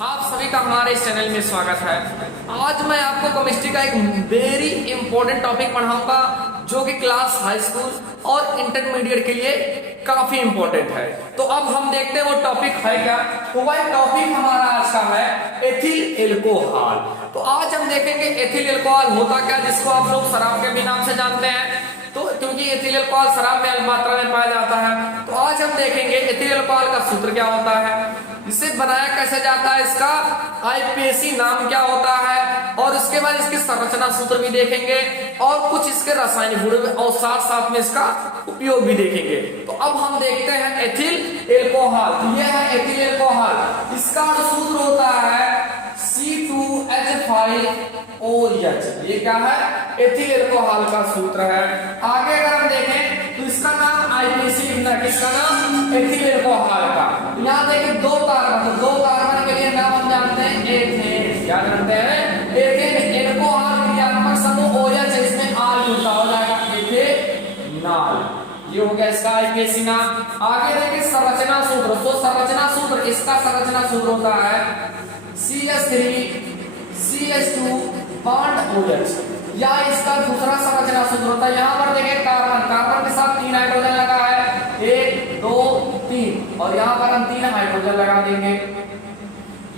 आप सभी का हमारे इस चैनल में स्वागत है। आज मैं आपको केमिस्ट्री का एक वेरी इंपॉर्टेंट टॉपिक पढ़ाऊंगा जो कि क्लास हाई स्कूल और इंटरमीडिएट के लिए काफी इंपॉर्टेंट है। तो अब हम देखते हैं वो टॉपिक है क्या। तो वह टॉपिक हमारा आज का है एथिल एल्कोहल। तो आज हम देखेंगे एथिल एल्कोहल होता क्या, जिसको आप लोग शराब के भी नाम से जानते हैं। तो क्योंकि एथिल अल्कोहल शराब में अल्प मात्रा में पाया जाता है, तो आज हम देखेंगे एथिल अल्कोहल का सूत्र क्या होता है, इसे बनाया कैसे जाता है, इसका आईपीएसी नाम क्या होता है, और उसके बाद इसकी संरचना सूत्र भी देखेंगे और कुछ इसके रासायनिक गुण और साथ साथ में इसका उपयोग भी देखेंगे। तो अब हम देखते हैं एथिल एल्कोहल। तो यह है एथिल एल्कोहल। इसका जो सूत्र होता है C2H5OH। ये क्या है? एथिल एल्कोहल का सूत्र है। आगे अगर हम देखें तो इसका नाम आईपीसी लिखना है। किसका नाम? एथिल एल्कोहल का। यहाँ देखें दो कार्बन, तो दो कार्बन के लिए नाम हम जानते हैं एथेन। क्या जानते हैं? एथेन। एल्कोहल क्रियात्मक समूह OH है, इसमें आल जुड़ता हो जाएगा एथेनॉल। ये हो गया इसका आईपीसी नाम। आगे देखिए संरचना सूत्र। तो संरचना सूत्र, इसका संरचना सूत्र होता है CH3CH2 बॉन्ड OH, या इसका दूसरा संरचना सूत्र होता है। यहाँ पर देखें कार्बन, कार्बन के साथ 3 हाइड्रोजन लगा है, 1 2 3, और यहाँ पर हम 3 हाइड्रोजन लगा देंगे।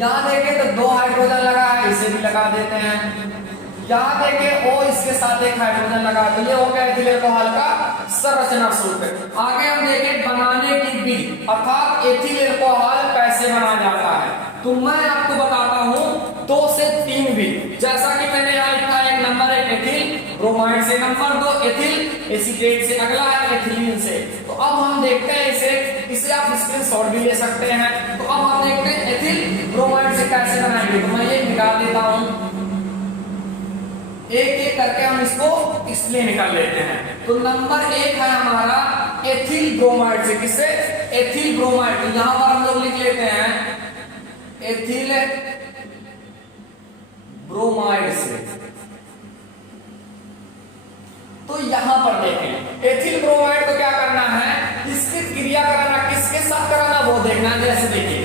यहाँ देखें तो 2 हाइड्रोजन लगा है, इसे भी लगा देते हैं। यहाँ देखें O, इसके साथ 1 हाइड्रोजन लगा, तो ये हो गया एथिल एल्कोहल का संरचना सूत्र। आगे हम देखें बनाने की विधि, अर्थात एथिल एल्कोहल कैसे बनाया जाता है। तो मैं आपको बताता हूं 2 से 3 विधि। जैसा कि मैंने यहाँ लिखा है, एक नंबर 1 एथिल ब्रोमाइड से, नंबर 2 एथिल एसीटेट से, अगला है एथिलीन से। तो अब हम देखते हैं इसे आप स्क्रीनशॉट भी ले सकते हैं। तो अब हम देखते हैं एथिल ब्रोमाइड से कैसे बनाएंगे। तो मैं ये निकाल देता हूं, एक एक करके हम इसको एक्सप्लेन कर लेते हैं। तो नंबर 1 है हमारा एथिल ब्रोमाइड से। किससे? Ethyl bromide. तो यहां पर हम लोग लिख लेते हैं एथिल ब्रोमाइड से। तो यहां पर देखें एथिल ब्रोमाइड को क्या करना है, इसकी क्रिया कराना, किसके साथ कराना वो देखना है। जैसे देखिए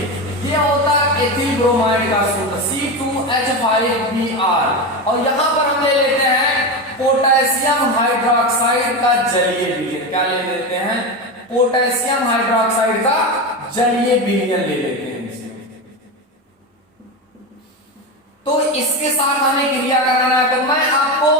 ये होता है एथिल ब्रोमाइड का सूत्र C2H5Br, और यहां पर हम ले लेते हैं पोटेशियम हाइड्रोक्साइड का जलीय विलयन। क्या ले लेते हैं? पोटेशियम हाइड्रोक्साइड का जलीय विलयन ले लेते हैं। तो इसके साथ हमें क्रिया कराना है। तो मैं आपको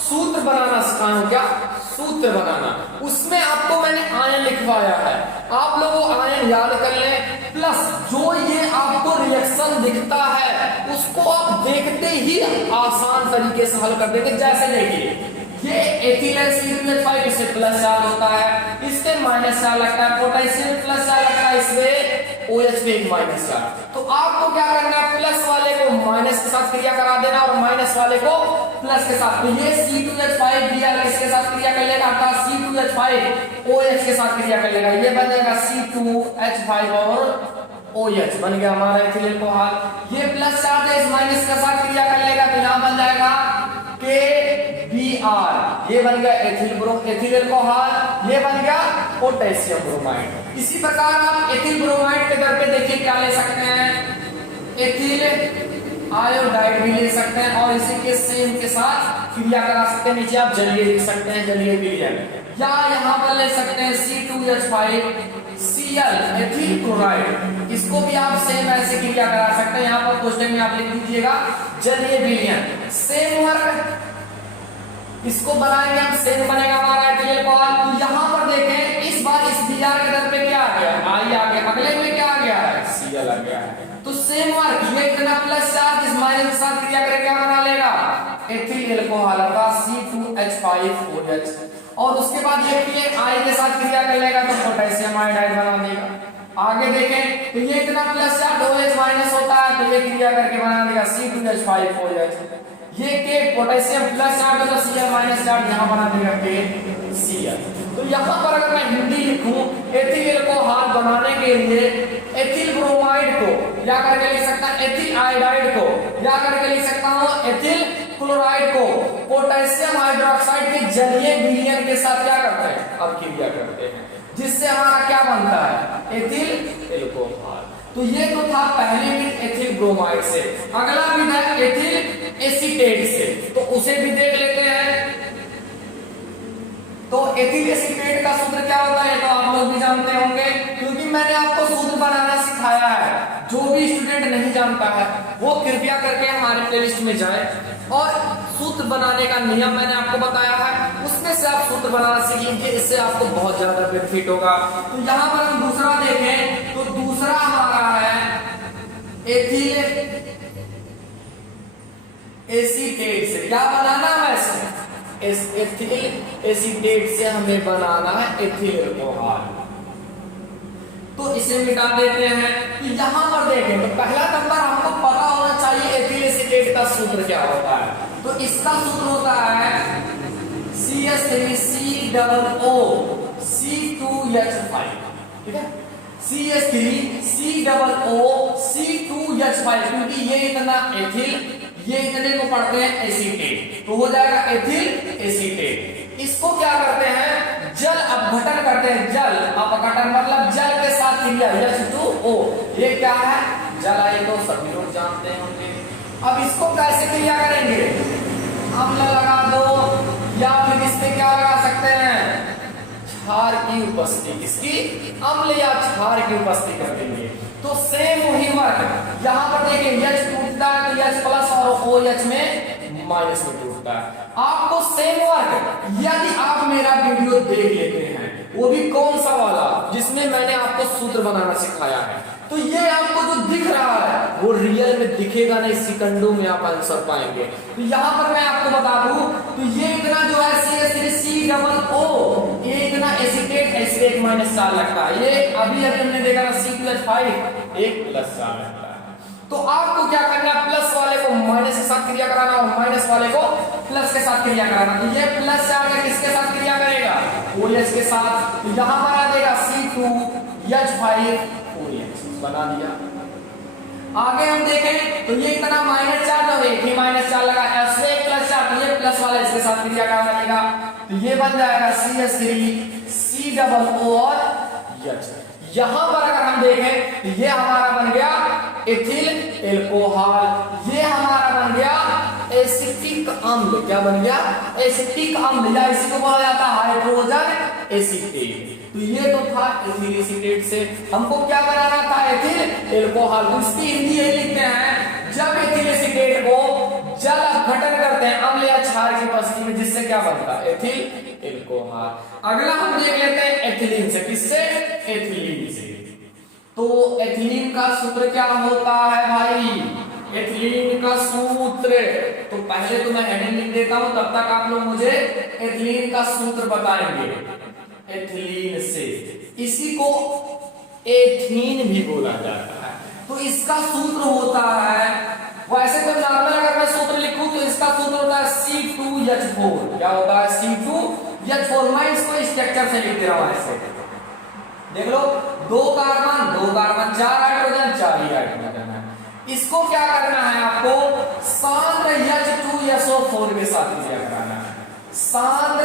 सूत्र बनाना सिखाया हूं। क्या सूत्र बनाना? उसमें आपको मैंने आयन लिखवाया है, आप लोग वो आयन याद कर लें। प्लस जो ये आपको रिएक्शन दिखता है उसको आप देखते ही आसान तरीके से हल कर देंगे। जैसे देखिए ये एथिल है, C2H5, इससे प्लस चार्ज होता है, इसके माइनस चार्ज लगता है, पोटेशियम प्लस चार्ज लगता है, इसमें OH पे एक माइनस चार्ज। तो आपको क्या करना है, प्लस वाले को माइनस के साथ क्रिया करा देना और माइनस वाले को प्लस के साथ। तो ये C2H5Br इसके साथ क्रिया कर लेगा, अर्थात C2H5OH के साथ क्रिया कर लेगा। ये बन जाएगा C2H5 और OH बन गया हमारा एथिल एल्कोहल। ये प्लस चार्ज है, इस माइनस के साथ क्रिया कर लेगा, तो यहां बन जाएगा KBr। ये बन गया एथिल एल्कोहल। ये बन गया पोटेशियम ब्रोमाइड। इसी प्रकार आप एथिल ब्रोमाइड के दर पे देखिए क्या ले सकते हैं, एथिल आयोडाइड भी ले सकते हैं, और इसी के सेम के साथ क्रिया करा सकते हैं। नीचे आप जलीय लिख सकते हैं, जलीय विलयन, या यहाँ पर ले सकते हैं C2H5Cl एथिल क्लोराइड। इसको भी आप सेम ऐसे क्रिया करा सकते हैं। यहाँ पर क्वेश्चन में आप लिख दीजिएगा जलीय विलयन। सेम वर्क इसको बनाएंगे हम, सेम बनेगा हमारा एथिल एल्कोहल। तो यहाँ पर देखें इस बार इस Br के दर पे क्या आ गया, I आ गया, अगले में क्या आ गया है, Cl आ गया है। तो सेम वर्क, ये इतना प्लस चार्ज इस माइनस के साथ क्रिया करके क्या बना लेगा, एथिल एल्कोहल का C2H5OH, और उसके बाद देखिए I के साथ क्रिया कर लेगा तो पोटेशियम आयोडाइड बना देगा। आगे देखें तो ये इतना प्लस चार्ज OH माइनस होता है, तो ये क्रिया करके बना देगा C2H5OH। ये के पोटेशियम प्लस चार्ज होगा, Cl माइनस चार्ज, यहां बना देगा KCl। तो यहां पर अगर मैं हिंदी लिखूं एथिल एल्कोहल बनाने के लिए एथिल ब्रोमाइड को या करके लिख सकता हूं, एथिल आयोडाइड को या करके लिख सकता हूं, एथिल क्लोराइड को पोटेशियम हाइड्रोक्साइड के जलीय विलयन के साथ क्या करते हैं, अब क्रिया करते हैं, जिससे हमारा क्या बनता है, एथिल एल्कोहल। तो ये तो था पहले भी एथिल ब्रोमाइड से। अगला विध है एथिल एसीटेट से, तो उसे भी देख लेते हैं। तो एथिल एसीटेट का सूत्र क्या होता है तो आप लोग भी जानते होंगे, क्योंकि मैंने आपको सूत्र बनाना सिखाया है। जो भी स्टूडेंट नहीं जानता है वो कृपया करके हमारे प्लेलिस्ट में जाए और सूत्र बनाने का नियम मैंने आपको बताया है, उसमें से आप सूत्र बनाना सीख लीजिए, इससे आपको बहुत ज्यादा बेनिफिट होगा। तो यहाँ पर हम दूसरा देखें तो दूसरा हमारा है एथिल एसीटेट से। क्या बनाना है वैसे, एथिल एसीटेट से हमें बनाना है एथिल अल्कोहल। तो इसे मिटा देते हैं। तो यहाँ पर देखें तो पहला नंबर हमको पता होना चाहिए एथिल एसीटेट का सूत्र क्या होता है। तो इसका सूत्र होता है CH3COO C2H5, ठीक है, CH3COO C2H5, क्योंकि ये इतना एथिल, ये इतने को पढ़ते हैं एसीटेट, तो हो जाएगा एथिल एसीटेट। इसको क्या करते हैं, जल अपघटन करते हैं। जल अपघटन मतलब जल के साथ क्रिया H2O, ये क्या है जल, ये तो सभी लोग जानते होंगे। अब इसको कैसे क्रिया करेंगे, अम्ल लगा दो या फिर इसमें क्या लगा सकते हैं, क्षार की उपस्थिति, किसकी, अम्ल या क्षार की उपस्थिति कर देंगे। तो सेम वही वर्क यहाँ पर देखिए, H टूटता है तो H प्लस और OH में माइनस में टूटता है। आपको सेम वर्क यदि आप मेरा वीडियो देख लेते हैं, वो भी कौन सा वाला जिसमें मैंने आपको सूत्र बनाना सिखाया है, तो ये आपको जो दिख रहा है वो रियल में दिखेगा नहीं, सेकंडों में आप आंसर पाएंगे। तो यहाँ पर मैं आपको बता दूं तो ये इतना जो है CH3COO, ये इतना एसीटेट एसीटेट माइनस चार लगता है। ये अभी हमने देखा ना C2H5 एक प्लस चार लगता है। तो आपको क्या करना है, प्लस वाले को माइनस के साथ क्रिया कराना और माइनस वाले को प्लस के साथ क्रिया कराना। तो ये प्लस चार्ज किसके साथ क्रिया करेगा, OH के साथ। तो यहाँ पर आ जाएगा C2H5 OH, बना दिया। आगे हम देखें तो ये इतना माइनस चार्ज और एक ही माइनस चार्ज लगा, ऐसे प्लस चार्ज, तो ये प्लस वाला इसके साथ क्रिया कराएगा, तो ये बन जाएगा CH3COO और H। यहां पर अगर हम देखें तो ये हमारा बन गया एथिल अल्कोहल, ये हमारा बन गया एसिटिक अम्ल। क्या बन गया, एसिटिक अम्ल, या इसी को बोला जाता है हाइड्रोजन एसीटेट। तो ये तो था एथिल एसीटेट से हमको क्या बनाना था, एथिल अल्कोहल। उसकी हिंदी यही लिखते हैं, जब एथिल एसीटेट को जल अपघटन करते हैं अम्ल या क्षार की उपस्थिति में, जिससे क्या बनता है, एथिल अल्कोहल। अगला हम देख लेते हैं एथिलीन से, किससे, एथिलीन से। तो एथिलीन का सूत्र क्या होता है भाई, एथिलीन का सूत्र, तो पहले तो मैं हेडिंग लिख देता हूं, तब तक आप लोग मुझे एथिलीन का सूत्र बताएंगे। एथिलीन से, इसी को एथीन भी बोला जाता है। तो इसका सूत्र होता है, वैसे तो नॉर्मल अगर मैं सूत्र लिखूं तो इसका सूत्र होता है C2H4। क्या होता है, C2H4। मैं इसको स्ट्रक्चर से लिख दे रहा हूं, ऐसे देख लो, दो कार्बन, चार हाइड्रोजन, चार ही हाइड्रोजन है। इसको क्या करना है, आपको सांद्र H2SO4 के साथ क्रिया कराना है। सांद्र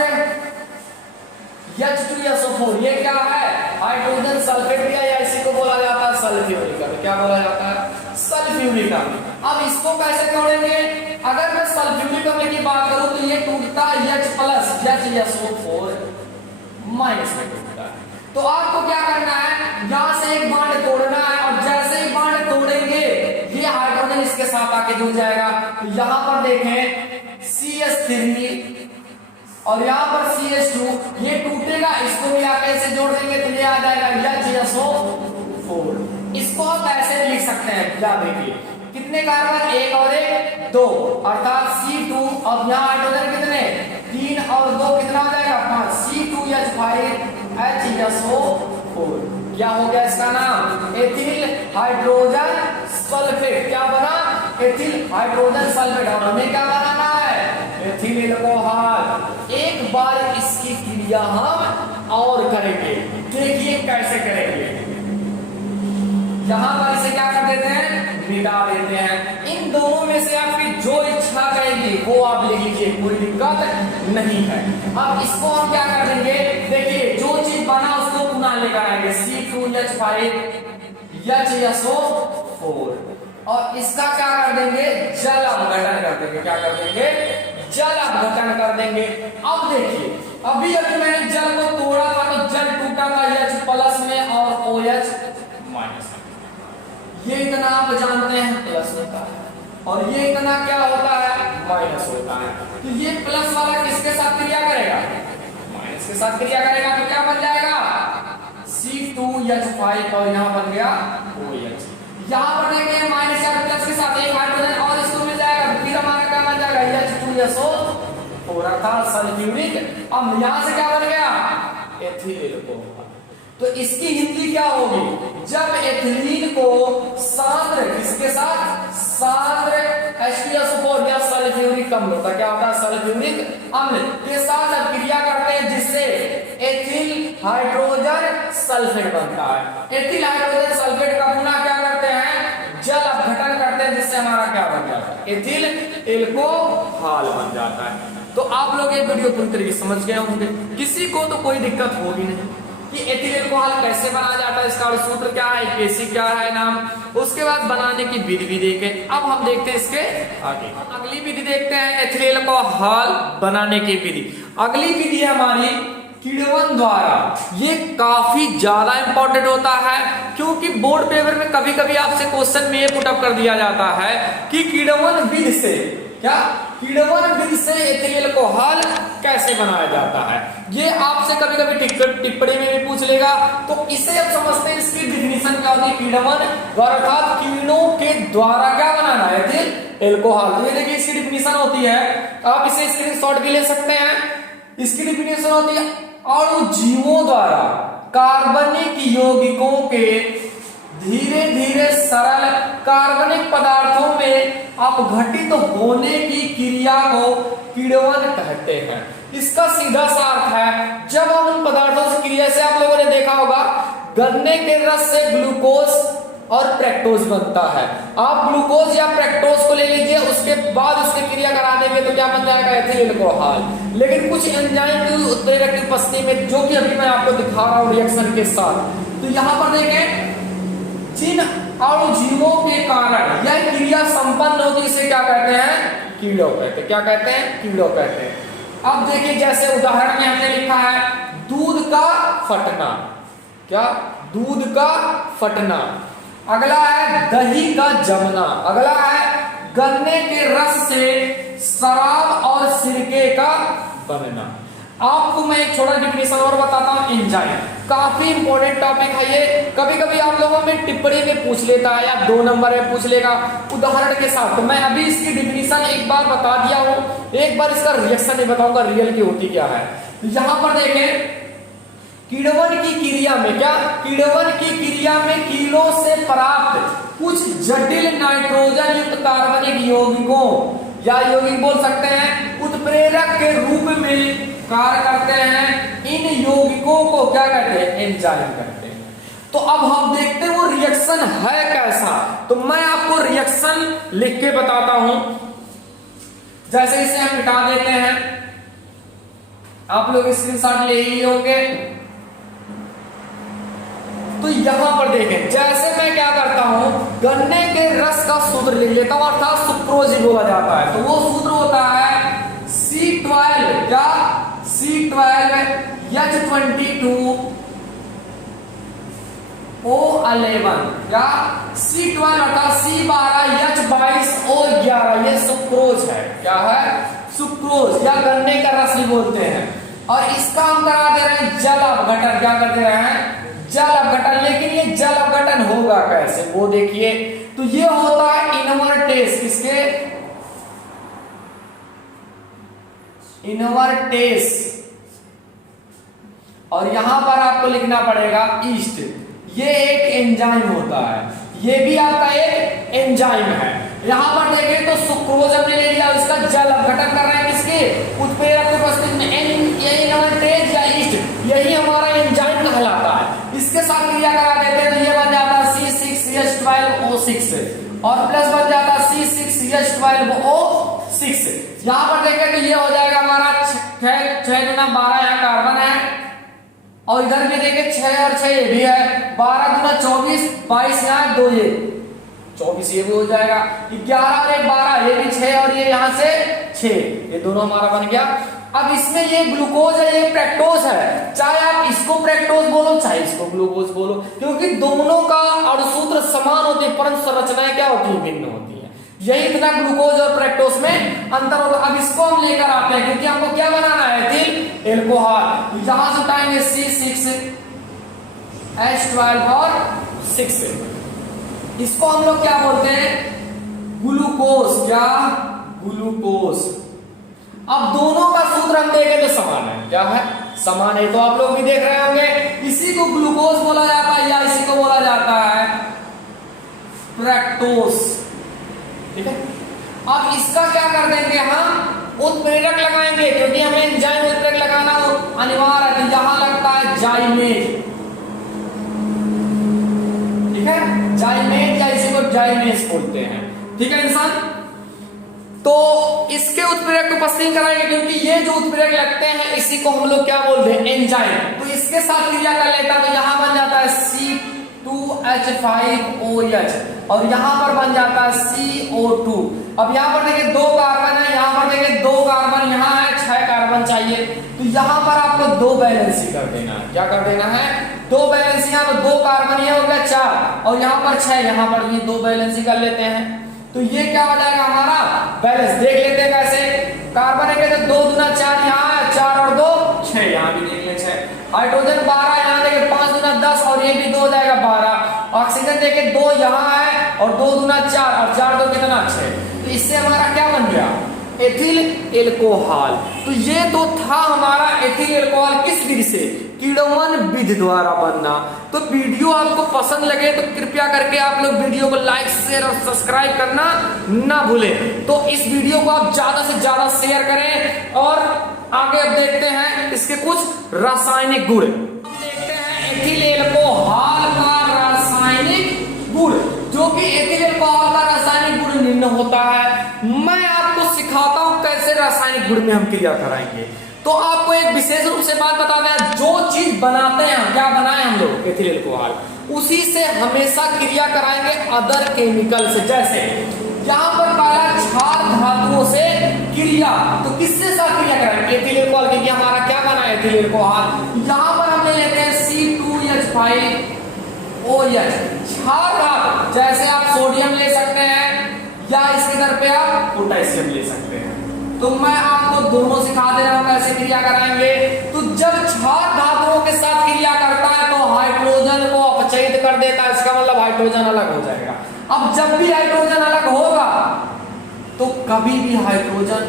H2SO4 ये क्या है, हाइड्रोजन सल्फेट, या इसी को बोला जाता है सल्फ्यूरिक अम्ल। क्या बोला जाता है, सल्फ्यूरिक अम्ल। अब इसको कैसे तोड़ेंगे, अगर मैं सल्फ्यूरिक अम्ल की बात करूं तो ये टूटता H प्लस HSO4 माइनस में टूटता है। तो आपको क्या करना है, यहां से एक बांड तोड़ना है, और जैसे ही बांड तोड़ेंगे ये हाइड्रोजन इसके साथ आके जुड़ जाएगा। तो यहां पर देखें CH3 और यहाँ पर CH2, ये टूटेगा, इसको मिला के ऐसे जोड़ देंगे तो ये आ जाएगा HSO4। इसको आप ऐसे लिख सकते हैं, क्या देखिए कितने कार्बन, एक और एक दो, अर्थात C2, अब यहाँ हाइड्रोजन कितने, 3 और 2 कितना हो जाएगा, 5, C2H5 HSO4। क्या हो गया इसका नाम, एथिल हाइड्रोजन सल्फेट। क्या बना, एथिल हाइड्रोजन सल्फेट। और हमें क्या बनाना है, एथिल अल्कोहल। एक बार इसकी क्रिया हम और करेंगे, देखिए कैसे करेंगे। यहां पर इसे क्या कर देते हैं, मिटा देते हैं। इन दोनों में से आपकी जो इच्छा करेगी वो आप लिख लीजिए, कोई दिक्कत नहीं है। अब इसको हम क्या कर देंगे, देखिए जो चीज बना उसको पुनः लेकर आएंगे, C2H5 HSO4। और इसका क्या कर देंगे, जल अपघटन कर देंगे। क्या कर देंगे, जल अपघटन कर देंगे। अब देखिए, अभी मैंने जल को तोड़ा था तो जल टूटा था H प्लस में और OH माइनस। ये इतना आप जानते हैं प्लस होता है और ये इतना क्या होता है, माइनस होता है। तो ये प्लस वाला किसके साथ क्रिया करेगा, माइनस के साथ क्रिया करेगा। तो क्या बन जाएगा, C2H5 और यहाँ बन गया OH। यहाँ पर देखें माइनस चार्ज प्लस के साथ एक हाइड्रोजन और इसको मिल जाएगा, फिर हमारा क्या बन जाएगा H2SO4 अर्थात सल्फ्यूरिक। अब यहाँ से क्या बन गया, एथिल एल्कोहल। तो इसकी हिंदी क्या होगी, जब एथिलीन को सांद्र किसके साथ, सांद्र H2SO4 या सल्फ्यूरिक अम्ल होता, क्या होता है, सल्फ्यूरिक अम्ल के साथ जब क्रिया करते हैं जिससे एथिल हाइड्रोजन सल्फेट बनता है। एथिल हाइड्रोजन सल्फेट का पुनः क्या करते हैं, जल अपघटन करते हैं जिससे हमारा क्या बन जाता है, एथिल एल्कोहल बन जाता है। तो आप लोग ये वीडियो पूरी तरीके से समझ गए होंगे, किसी को तो कोई दिक्कत होगी नहीं कि एथिल एल्कोहल कैसे बनाया जाता है, इसका सूत्र क्या है, केसी क्या है नाम, उसके बाद बनाने की विधि भी देखे। अब हम देखते हैं इसके आगे, अगली विधि देखते हैं एथिल एल्कोहल बनाने की विधि। अगली विधि है हमारी किण्वन द्वारा। ये काफी ज्यादा इंपॉर्टेंट होता है क्योंकि बोर्ड पेपर में कभी कभी आपसे क्वेश्चन में ये पुटअप कर दिया जाता है कि किण्वन विधि से, क्या किण्वन विधि से एथिल एल्कोहल कैसे बनाया जाता है। ये आपसे कभी कभी टिप्पणी में भी पूछ लेगा। तो इसे अब समझते हैं, इसकी डिफिनीशन क्या होती है, किण्वन द्वारा अर्थात किरणों के द्वारा क्या बनाना है, एथिल एल्कोहल। ये देखिए इसकी डिफिनीशन होती है, आप इसे स्क्रीनशॉट भी ले सकते हैं। इसकी डिफिनीशन होती है अणु जीवों द्वारा कार्बनिक यौगिकों के धीरे धीरे सरल कार्बनिक पदार्थों में अपघटित होने की क्रिया को किण्वन कहते हैं। इसका सीधा सा अर्थ है, जब हम उन पदार्थों से क्रिया से, आप लोगों ने देखा होगा गन्ने के रस से ग्लूकोज और फ्रक्टोज बनता है। आप ग्लूकोज या फ्रक्टोज को ले लीजिए, उसके बाद उसकी क्रिया करा देंगे तो क्या बन जाएगा, एथिल एल्कोहल। लेकिन कुछ एंजाइम की उत्प्रेरक की उपस्थिति में, जो कि अभी मैं आपको दिखा रहा हूं रिएक्शन के साथ। तो यहां पर देखें, जिन अणुजीवों के कारण यह क्रिया संपन्न होती है, इसे क्या कहते हैं, कीड़ों कहते हैं। क्या कहते हैं, कीड़ों कहते हैं। अब देखिए जैसे उदाहरण में हमने लिखा है दूध का फटना, क्या, दूध का फटना। अगला है दही का जमना। अगला है गन्ने के रस से शराब और सिरके का बनना। आपको मैं एक छोटा डिफिनेशन और बताता हूं, एंजाइम काफी इंपॉर्टेंट टॉपिक है ये। कभी कभी आप लोगों में टिप्पणी में पूछ लेता है या 2 नंबर में पूछ लेगा उदाहरण के साथ। तो मैं अभी इसकी डिफिनेशन एक बार बता दिया हूं, एक बार इसका रिएक्शन नहीं बताऊंगा रियल की होती क्या है। यहां पर देखें, किण्वन की क्रिया में, क्या, किण्वन की क्रिया में कीड़ों से प्राप्त कुछ जटिल नाइट्रोजन युक्त कार्बनिक यौगिकों या यौगिक बोल सकते हैं उत्प्रेरक के रूप में कार्य करते हैं। इन यौगिकों को क्या कहते हैं, एंजाइम कहते हैं। तो अब हम देखते हैं वो रिएक्शन है कैसा। तो मैं आपको रिएक्शन लिख के बताता हूं। जैसे इसे हम मिटा देते हैं, आप लोग स्क्रीनशॉट ले ही होंगे। तो यहां पर देखें, जैसे मैं क्या करता हूं, गन्ने के रस का सूत्र लिख लेता हूं, अर्थात सुक्रोज बोला जाता है। तो वो सूत्र होता है C12, क्या, C12H22O11, क्या, C12 अर्थात C12H22O11, ये सुक्रोज है। क्या है, सुक्रोज या गन्ने का रस भी बोलते हैं। और इसका हम करा दे रहे हैं जल अपघटन। क्या कर दे रहे हैं, जल अपघटन। लेकिन ये जल अपघटन होगा कैसे, वो देखिए। तो ये होता है इनवर्टेस, किसके, इनवर्टेस। और यहां पर आपको लिखना पड़ेगा ईस्ट। ये एक एंजाइम होता है, ये भी आपका एक एंजाइम है। यहां पर देखें तो सुक्रोज हमने ले लिया, इसका जल अपघटन कर रहे हैं किसके, उत्प्रेरक की उपस्थिति में। इनवर्टेस या ईस्ट, यही हमारा एंजाइम कहलाता है। इसके साथ क्रिया करा देते हैं तो ये बन जाता है C6H12O6 और प्लस बन जाता है C6H12O6। यहां पर देखें तो ये हो जाएगा हमारा 6 गुना 12, यहाँ कार्बन है। और इधर भी देखें 6 और 6 ये भी है, 12 गुना 24, 22 यहाँ 2 ये। 24 ये भी हो जाएगा, 11 और 1 12, ये भी 6 और ये यहाँ से 6, ये दोनों हमारा बन गया। अब इसमें ये ग्लूकोज है, ये फ्रक्टोज है, चाहे आप इसको फ्रक्टोज बोलो चाहे इसको ग्लूकोज बोलो, क्योंकि दोनों का अणुसूत्र समान होते हैं परंतु संरचनाएं क्या होती है, भिन्न होती है। यही इतना ग्लूकोज और फ्रक्टोज में अंतर होगा। अब इसको हम लेकर आते हैं क्योंकि हमको क्या बनाना है, एथिल एल्कोहल। यहां से उठाएंगे C6H12 और 6, इसको हम लोग क्या बोलते हैं, ग्लूकोज, क्या ग्लूकोज। अब दोनों का सूत्र हम देखें तो समान है, क्या है, समान है, तो आप लोग भी देख रहे होंगे। इसी को ग्लूकोज बोला जाता है या इसी को बोला जाता है फ्रक्टोज, ठीक है। अब इसका क्या कर देंगे, हम उत्प्रेरक लगाएंगे क्योंकि हमें एंजाइम उत्प्रेरक लगाना अनिवार्य है, तो यहां लगता है जाइमेज, ठीक है, जाइमेज या इसी को जाइमेज बोलते हैं, ठीक है इंसान। तो इसके उत्प्रेरक को उपस्थित कराएंगे क्योंकि ये जो उत्प्रेरक लगते हैं इसी को हम लोग क्या बोलते हैं, एंजाइम। तो इसके साथ क्रिया कर लेता है, तो यहां बन जाता है C2H5OH और यहां पर बन जाता है CO2। अब यहां पर देखिए 2 कार्बन है, यहां पर देखिए 2 कार्बन, यहां है 6 कार्बन चाहिए, तो यहां पर आपको 2 बैलेंसी कर देना है, क्या कर देना है, 2 बैलेंसी। यहां पर 2 कार्बन ये हो गया 4 और यहां पर 6, यहां पर भी 2 बैलेंसी कर लेते हैं, तो ये क्या हो जाएगा हमारा बैलेंस। देख लेते हैं कैसे, कार्बन है तो 2 दूना 4, यहाँ है 4 और 2 6, यहाँ भी देख ले 6। हाइड्रोजन 12, यहाँ देखे 5 दूना 10 और ये भी 2 हो जाएगा 12। ऑक्सीजन देखे 2 यहाँ है और 2 दूना 4 और 4 2 कितना 6, तो इससे हमारा क्या बन गया, एथिल एल्कोहल। तो ये तो था हमारा एथिल एल्कोहल किस विधि से, किण्वन विधि द्वारा बनना। तो वीडियो आपको पसंद लगे तो कृपया करके आप लोग वीडियो को लाइक शेयर और सब्सक्राइब करना ना भूलें। तो इस वीडियो को आप ज्यादा से ज्यादा शेयर करें और आगे अब देखते हैं इसके कुछ रासायनिक गुण। देखते हैं एथिल एल्कोहल का रासायनिक गुण, जो कि एथिल एल्कोहल का रासायनिक गुण निम्न होता है। मैं आपको सिखाता हूं कैसे रासायनिक गुण में हम क्रिया कराएंगे। तो आपको एक विशेष रूप से बात बता दें, जो चीज बनाते हैं, क्या बनाए हम लोग एथिल एल्कोहल, उसी से हमेशा क्रिया कराएंगे अदर केमिकल से। जैसे यहाँ पर पहला क्षार धातुओं से क्रिया, तो किससे साथ क्रिया कराएंगे, एथिल एल्कोहल, क्योंकि हमारा क्या बना है एथिल एल्कोहल। यहाँ पर हम ले लेते हैं C2H5OH, क्षार धातु, जैसे आप सोडियम ले सकते हैं या इसके दर पे आप पोटेशियम ले सकते हैं। तो मैं आपको दोनों सिखा दे रहा हूं कैसे क्रिया कराएंगे। तो जब क्षार धातुओं के साथ क्रिया करता है तो हाइड्रोजन को अपचयित कर देता है, इसका मतलब हाइड्रोजन अलग हो जाएगा। अब जब भी हाइड्रोजन अलग होगा तो कभी भी हाइड्रोजन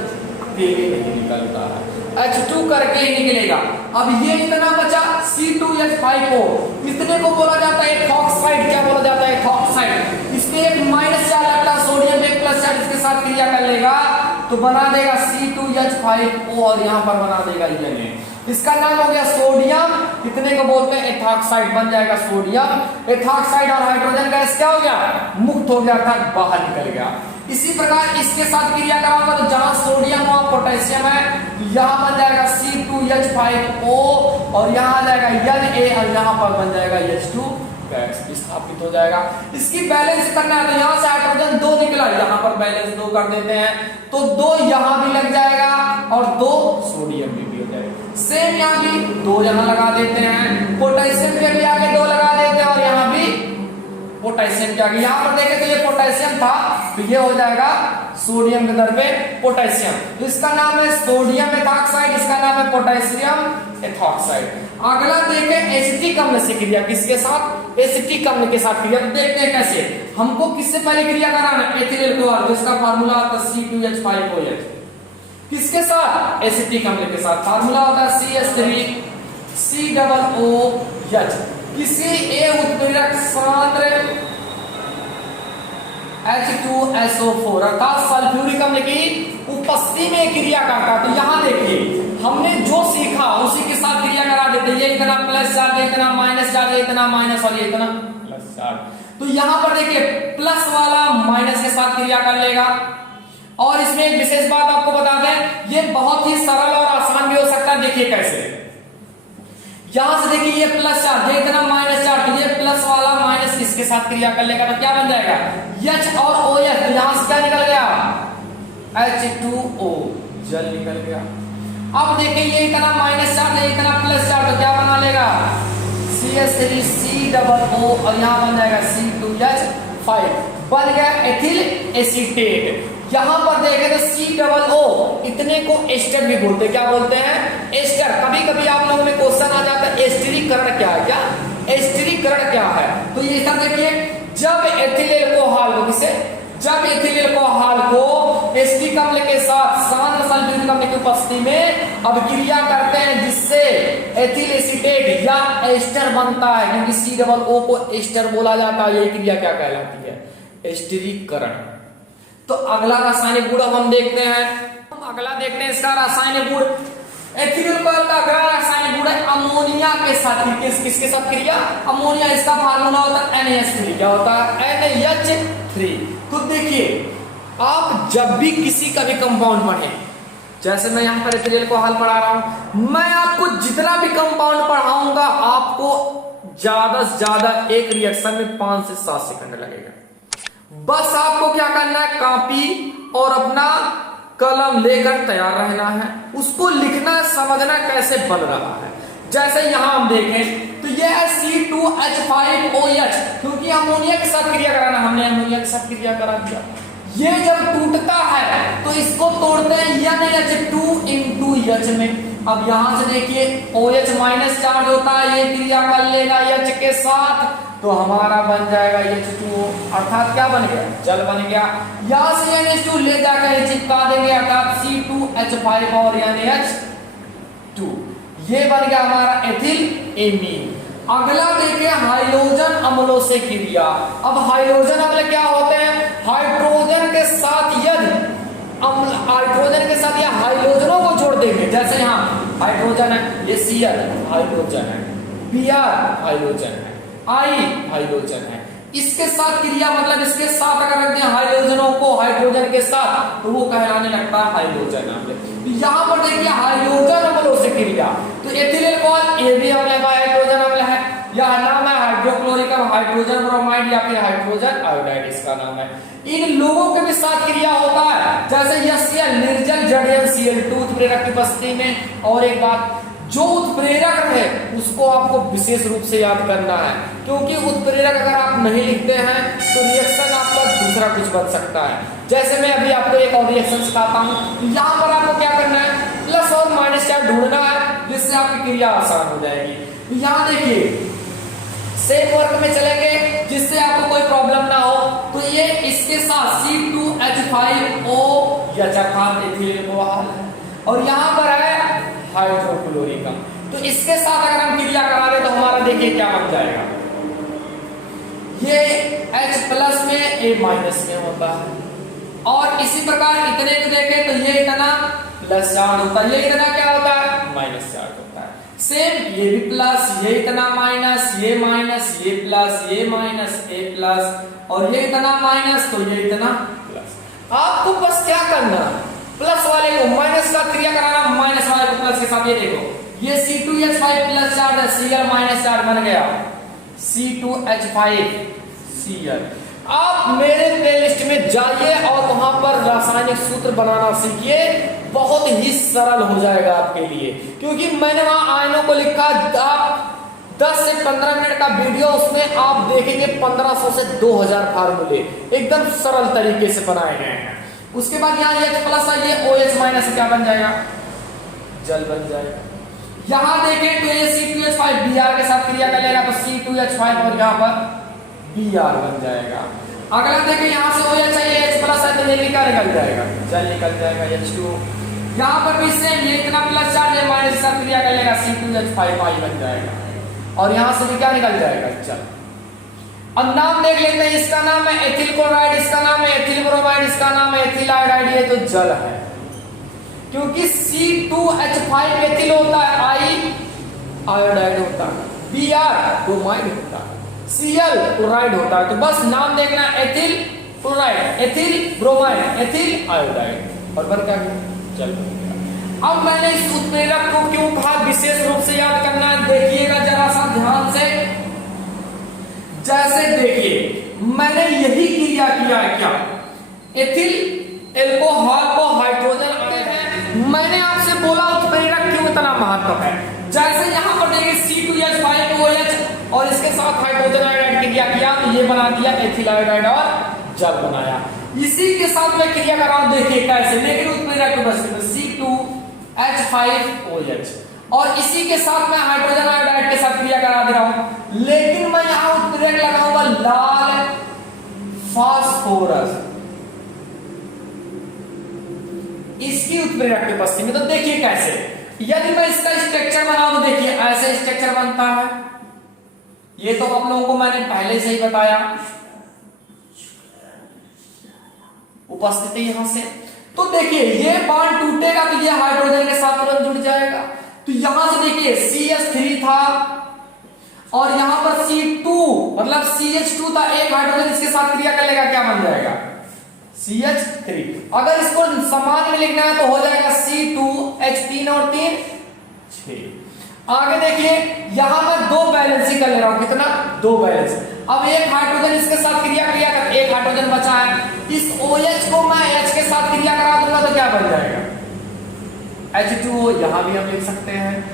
अकेले नहीं निकलता है, H2 करके ही निकलेगा। अब ये इतना बचा C2H5O, इतने को बोला जाता है एथॉक्साइड। क्या बोला जाता है, एथॉक्साइड। इसमें एक माइनस चार्ज लगता है, सोडियम एक प्लस चार्ज इसके साथ क्रिया कर लेगा तो बना देगा C2H5O और यहाँ पर बना देगा Na। इसका नाम हो गया सोडियम, कितने को बोलते हैं एथॉक्साइड, बन जाएगा सोडियम एथॉक्साइड। और हाइड्रोजन गैस क्या हो गया, मुक्त हो गया, अर्थात बाहर निकल गया। इसी प्रकार इसके साथ क्रिया कराऊंगा तो जहां सोडियम और पोटेशियम है यहां बन जाएगा C2H5O और यहां आ जाएगा Na और यहां पर बन जाएगा H2 गैस स्थापित हो जाएगा। इसकी बैलेंस करना है तो यहां से हाइड्रोजन 2 निकला, यहां पर बैलेंस 2 कर देते हैं तो 2 यहां भी लग जाएगा और 2 सोडियम भी हो जाएगा। सेम यहां भी 2 यहां लगा देते हैं, पोटेशियम के भी आगे 2 लगा देते हैं और यहां भी पोटेशियम के आगे, यहां पर देखें तो ये पोटेशियम था तो ये हो जाएगा सोडियम के दर पे पोटेशियम। तो इसका नाम है सोडियम एथॉक्साइड, इसका नाम है पोटेशियम एथॉक्साइड। अगला देखें एसिटिक अम्ल से क्रिया, किसके साथ, एसिटिक अम्ल के साथ क्रिया। तो देखते हैं कैसे, हमको किससे पहले क्रिया कराना है, एथिल एल्कोहल, तो इसका फार्मूला आता है C2H5OH, किसके साथ, एसिटिक अम्ल के साथ, फार्मूला होता है CH3COOH। किसी ए उत्प्रेरक सांद्र H2SO4 अर्थात सल्फ्यूरिक अम्ल की उपस्थिति में क्रिया करता है। तो यहां देखिए हमने जो सीखा उसी के साथ क्रिया करा देते, ये इतना प्लस चार्ज, इतना माइनस चार्ज, इतना माइनस और ये इतना प्लस चार्ज। तो यहां पर देखिए प्लस वाला माइनस के साथ क्रिया कर लेगा। और इसमें एक विशेष बात आपको बता दें, ये बहुत ही सरल और आसान भी हो सकता है। देखिए कैसे, यहां से देखिए ये प्लस चार्ज, ये इतना माइनस चार्ज, तो ये प्लस वाला माइनस किसके साथ क्रिया कर लेगा तो क्या बन जाएगा H और OH, तो यहां से क्या निकल गया H2O, जल निकल गया। अब देखिए ये इतना माइनस चार्ज है, इतना प्लस चार्ज, तो क्या बना लेगा CH3COO और यहां बन जाएगा C2H5, बन गया एथिल एसीटेट। यहां पर देखें तो COO इतने को एस्टर भी बोलते हैं, क्या बोलते हैं एस्टर। कभी कभी आप लोगों में क्वेश्चन आ जाता है एस्टरीकरण क्या है, क्या एस्टरीकरण क्या है, तो ये सब देखिए जब एथिल एल्कोहल को किसे जब एथिल एल्कोहल को एस्टिक अम्ल के साथ शांत सल्फ्यूरिक अम्ल की उपस्थिति में अब क्रिया करते हैं जिससे एथिल एसीटेट या एस्टर बनता है, क्योंकि COO को एस्टर बोला जाता है। ये क्रिया क्या कहलाती है एस्टरीकरण। तो अगला रासायनिक गुण हम देखते हैं, अगला देखते हैं इसका रासायनिक गुण। एथिल एल्कोहल का अगला रासायनिक गुण है अमोनिया के साथ, किसके साथ क्रिया अमोनिया, इसका फार्मूला होता है NH3, क्या होता है NH3। तो देखिए आप जब भी किसी का भी कंपाउंड पढ़े, जैसे मैं यहाँ पर एथिल एल्कोहल पढ़ा रहा हूं, मैं आपको जितना भी कंपाउंड पढ़ाऊंगा आपको ज्यादा से ज्यादा एक रिएक्शन में 5 से 7 सेकंड लगेगा। बस आपको क्या करना है कॉपी और अपना कलम लेकर तैयार रहना है, उसको लिखना समझना कैसे बन रहा है। जैसे यहां हम देखें तो यह है C2H5OH, क्योंकि अमोनिया के साथ क्रिया कराना, हमने अमोनिया के साथ क्रिया करा दिया। ये जब टूटता है तो इसको तोड़ते हैं NH2 में। अब यहां से देखिए OH माइनस चार्ज होता है, ये क्रिया कर लेगा H के साथ, तो हमारा बन जाएगा H2O, अर्थात क्या बन गया जल बन गया। यहां से NH2 ले जाकर चिपका देंगे, अर्थात C2H5 और NH2, ये बन गया हमारा एथिल एमीन। अगला देखिए हाइड्रोजन अम्लों से क्रिया। अब हाइड्रोजन अम्ल क्या होते हैं, हाइड्रोजन के साथ यदि हाइड्रोजन के साथ या हाइड्रोजनों को जोड़ देंगे, जैसे यहाँ हाइड्रोजन है, ये Cl हाइड्रोजन है, Br हाइड्रोजन है, I हाइड्रोजन है, इसके साथ क्रिया मतलब इसके साथ अगर रखते हैं हाइड्रोजनों को हाइड्रोजन के साथ तो वो कहलाने लगता है हाइड्रोजन अम्ल। यहाँ पर देखिए हाइड्रोजन अम्लों से क्रिया, तो एथिल एल्कोहल ये भी अम्ल का हाइड्रोजन अम्ल है, यह नाम है हाइड्रोक्लोरिक हाइड्रोजन ब्रोमाइड या फिर हाइड्रोजन आयोडाइड इसका नाम है। इन लोगों के भी साथ क्रिया होता है, जैसे यह Cl निर्जल जड़ीय Cl2 उत्प्रेरक की उपस्थिति में। और एक बात, जो उत्प्रेरक है उसको आपको विशेष रूप से याद करना है, क्योंकि उत्प्रेरक अगर आप नहीं लिखते हैं तो रिएक्शन आपका दूसरा कुछ बन सकता है। जैसे मैं अभी आपको एक और रिएक्शन सिखाता हूं, यहाँ पर आपको क्या करना है प्लस और माइनस चार्ज ढूंढना है, जिससे आपकी क्रिया आसान हो जाएगी। यहाँ देखिए सेम वर्क में चलेंगे जिससे आपको कोई प्रॉब्लम ना हो, तो ये इसके साथ C2H5O एथिल एल्कोहल और यहाँ पर है हाइड्रोक्लोरिक, तो इसके साथ अगर हम क्रिया करा रहे तो हमारा देखिए क्या बन जाएगा, ये H प्लस में A माइनस में होता है। और इसी प्रकार इतने को देखें तो ये इतना प्लस चार्ज होता है, ये इतना क्या होता है माइनस चार्ज होता है। सेम ये भी प्लस, ये इतना माइनस, ये माइनस, ये प्लस, ये माइनस, ये प्लस और ये इतना माइनस तो ये इतना प्लस। आपको बस क्या करना, प्लस वाले को माइनस का क्रिया कराना, माइनस वाले को प्लस के साथ। ये देखो ये C2H5 प्लस चार्ज है, Cl माइनस चार्ज बन गया C2H5Cl। आप मेरे प्लेलिस्ट में जाइए और वहां पर रासायनिक सूत्र बनाना सीखिए, बहुत ही सरल हो जाएगा आपके लिए, क्योंकि मैंने वहां आयनों को लिखा। आप 10 से 15 मिनट का वीडियो, उसमें आप देखेंगे 1500 से 2000 फार्मूले एकदम सरल तरीके से बनाए गए हैं। उसके बाद यहाँ H प्लस है, ये OH माइनस क्या बन जाएगा जल बन जाएगा। यहां देखें तो ये C2H5 Br के साथ क्रिया कर लेगा तो C2H5 और यहाँ पर Br बन जाएगा। अगला देखें यहाँ से OH है, ये H प्लस है तो ये क्या निकल जाएगा जल निकल जाएगा H2। यहाँ पर भी सेम, ये इतना प्लस चार्ज है माइनस के साथ क्रिया कर लेगा C2H5I बन जाएगा और यहाँ से भी क्या निकल जाएगा जल। अब नाम देख लेते हैं, इसका नाम है एथिल क्लोराइड, इसका नाम है एथिल ब्रोमाइड, इसका नाम है एथिल आयोडाइड। ये तो जल है क्योंकि C2H5 एथिल होता है, I आयोडाइड होता है, Br ब्रोमाइड होता है, Cl क्लोराइड होता है। तो बस नाम देखना ethyl chloride, ethyl bromide, ethyl iodide और बन क्या जल। अब मैंने इस उत्प्रेरक को क्यों कहा विशेष रूप से याद करना है, देखिएगा जरा सा ध्यान से। जैसे देखिए यही क्रिया किया है क्या, एथिल एल्कोहल को हाइड्रोजन आते हैं। मैंने आपसे बोला उत्प्रेरक क्यों इतना महत्व है। जैसे यहाँ पर देखिए C2H5OH और इसके साथ हाइड्रोजन आयोडाइड क्रिया किया तो ये बना दिया एथिल आयोडाइड और जल बनाया। इसी के साथ मैं क्रिया कर रहा हूं, देखिए कैसे, लेकिन उत्प्रेरक को बस C2H5OH और इसी के साथ मैं हाइड्रोजन आयोडाइड के साथ क्रिया करा दे रहा हूं, लेकिन मैं यहां उत्प्रेरक लगाऊंगा लाल फास्फोरस इसकी उत्प्रेरक की उपस्थिति में। तो देखिए कैसे, यदि मैं इसका स्ट्रक्चर बनाऊं तो देखिए ऐसे स्ट्रक्चर बनता है। ये तो आप लोगों को मैंने पहले से ही बताया, उपस्थिति यहां से। तो देखिए ये बॉन्ड टूटेगा तो ये हाइड्रोजन के साथ तुरंत जुड़ जाएगा। तो यहां से देखिए CH3 था और यहां पर C2 मतलब CH2 था, एक हाइड्रोजन इसके साथ क्रिया कर लेगा, क्या बन जाएगा CH3। अगर इसको समान में लिखना है तो हो जाएगा C2H3 और 3 6। आगे देखिए यहां मैं दो बैलेंस ही कर ले रहा हूं, कितना, दो बैलेंस। अब एक हाइड्रोजन इसके साथ क्रिया कर, एक हाइड्रोजन बचा है, इस OH को मैं H के साथ क्रिया करा दूंगा तो क्या बन जाएगा H2O। यहां भी हम लिख सकते हैं,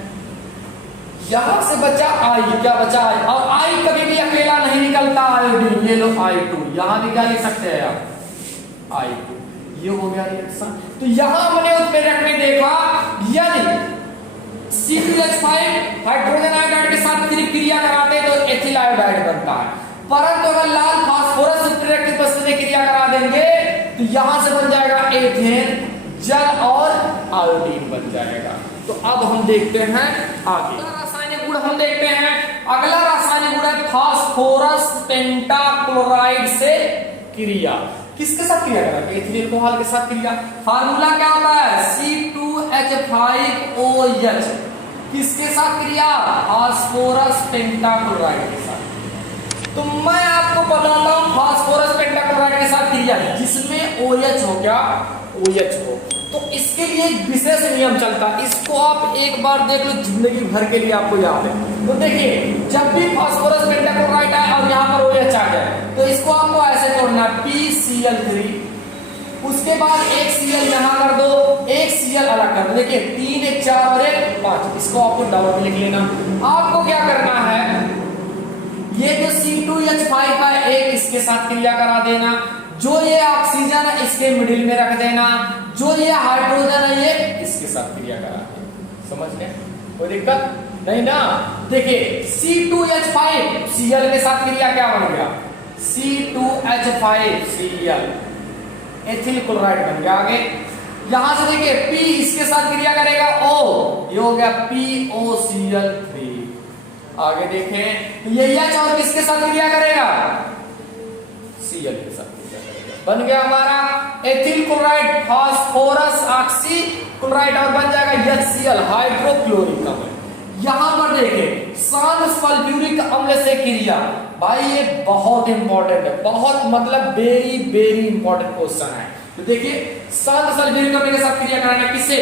यहां से बचा I, क्या बचा I, और I कभी भी अकेला नहीं निकलता, आयोडीन, ये लो I2, यहां भी क्या लिख सकते हैं आप I2, ये हो गया रिएक्शन। तो यहां हमने उत्प्रेरक में देखा यदि C2H5 हाइड्रोजन आयोडाइड के साथ क्रिया कराते तो एथिल आयोडाइड बनता है, परंतु अगर लाल फास्फोरस उत्प्रेरक की उपस्थिति में क्रिया करा देंगे तो यहां से बन जाएगा एथेन, जल और आयोडीन बन जाएगा। तो अब हम देखते हैं आगे रासायनिक गुण, हम देखते हैं अगला रासायनिक गुण है फास्फोरस पेंटाक्लोराइड से क्रिया। किसके साथ क्रिया करा, एथिल अल्कोहल के साथ क्रिया। फार्मूला क्या होता है C2H5OH, किसके साथ क्रिया, फास्फोरस पेंटाक्लोराइड के साथ। तो मैं आपको बताता हूं फास्फोरस पेंटाक्लोराइड के साथ क्रिया जिसमें OH हो गया, OH हो, तो इसके लिए एक विशेष नियम चलता है, इसको आप एक बार देख लो, जिंदगी भर के लिए आपको याद है। तो देखिए जब भी फास्फोरस पेंटाक्लोराइड आए और यहाँ पर OH आ जाए तो इसको आपको ऐसे तोड़ना, PCl3, उसके बाद एक Cl यहां कर दो, एक Cl अलग कर दो, देखिए 3 1 4 और 1 5, इसको आपको डबल में लिख लेना। आपको क्या करना है, ये जो C2H5 का एक इसके साथ क्रिया करा देना, जो ये ऑक्सीजन है इसके मिडिल में रख देना, जो ये हाइड्रोजन है ये इसके साथ क्रिया करा देना। समझ गए, कोई दिक्कत नहीं ना। देखिए C2H5 Cl के साथ क्रिया क्या बन गया, C2H5 Cl एथिल क्लोराइड बन गया। आगे यहां से देखिए P इसके साथ क्रिया करेगा O, ये हो गया POCl3। आगे देखें ये H और किसके साथ क्रिया करेगा, Cl के साथ क्रिया करेगा, बन गया हमारा ethyl chloride phosphorus oxy chloride और बन जाएगा HCl हाइड्रोक्लोरिक अम्ल। यहां पर देखें शांत सल्फ्यूरिक अम्ल से क्रिया, भाई ये बहुत इंपॉर्टेंट है, बहुत मतलब वेरी वेरी इंपॉर्टेंट क्वेश्चन है। तो देखिए शांत सल्फ्यूरिक अम्ल के साथ क्रिया कराना किसे,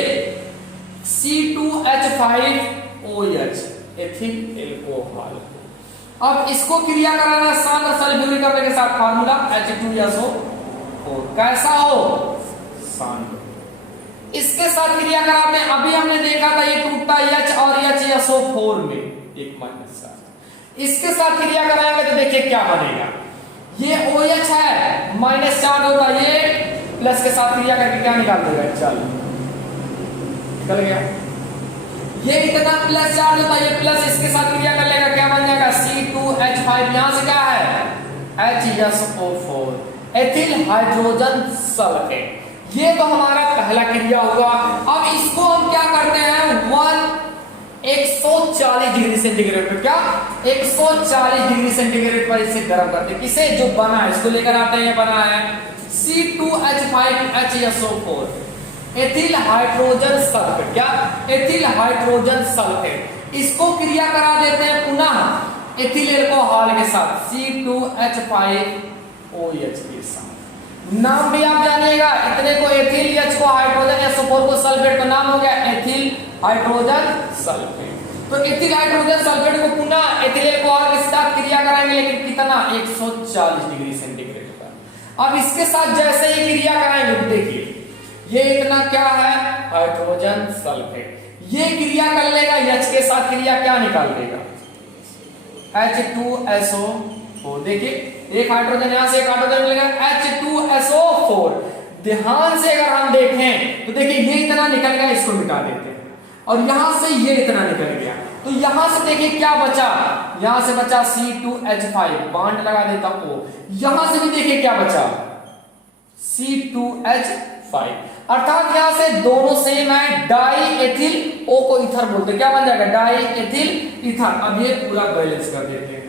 C2H5OH एथिल अल्कोहल। अब इसको क्रिया कराना शांत सल्फ्यूरिक अम्ल के साथ, फार्मूला H2SO4, कैसा हो, शांत। इसके साथ क्रिया कराते हैं, अभी हमने देखा था ये टूटता H और HSO4 में एक -4, इसके साथ क्रिया कराएंगे तो देखिए क्या बनेगा, ये OH है -4 होगा, ये प्लस के साथ क्रिया करके क्या निकाल देगा, चल निकल गया। ये इतना +4 होता है, ये प्लस इसके साथ क्रिया कर लेगा, क्या बन जाएगा C2H5, यहां से क्या है HSO4 एथिल हाइड्रोजन सल्फेट। ये तो हमारा पहला क्रिया होगा। अब इसको हम क्या करते हैं 140 डिग्री सेंटीग्रेड पर, क्या 140 डिग्री सेंटीग्रेड पर इसे गर्म करते हैं, किसे, जो बना है इसको लेकर आते हैं, ये बना है C2H5HSO4 एथिल हाइड्रोजन सल्फेट, क्या एथिल हाइड्रोजन सल्फेट। इसको क्रिया करा देते हैं पुनः एथिल अल्कोहल के साथ C2H5OH के साथ। नाम भी आप जानिएगा, इतने को एथिल, H को हाइड्रोजन, SO4 को सल्फेट, तो नाम हो गया एथिल हाइड्रोजन सल्फेट। तो एथिल हाइड्रोजन सल्फेट को पुनः एथिल अल्कोहल के साथ क्रिया कराएंगे, लेकिन कितना 140 डिग्री सेंटीग्रेड। अब इसके साथ जैसे ही क्रिया कराएंगे, देखिए ये इतना क्या है, हाइड्रोजन सल्फेट, ये क्रिया कर लेगा, H के साथ क्रिया क्या निकाल देगा, H2SO4। देखिए एक हाइड्रोजन यहां से एक हाइड्रोजन मिलेगा, H2SO4। ध्यान से अगर हम देखें तो देखिए ये इतना निकल गया, इसको मिटा देते हैं, और यहां से ये इतना निकल गया, तो यहां से देखिए क्या बचा, यहां से बचा C2H5, बॉन्ड लगा देता हूं, यहां से भी देखिए क्या बचा, C2H5, अर्थात यहां से दोनों सेम है, डाई एथिल ओ को इथर बोलते, क्या बन जाएगा, डाई एथिल इथर। अब ये पूरा बैलेंस कर देते हैं,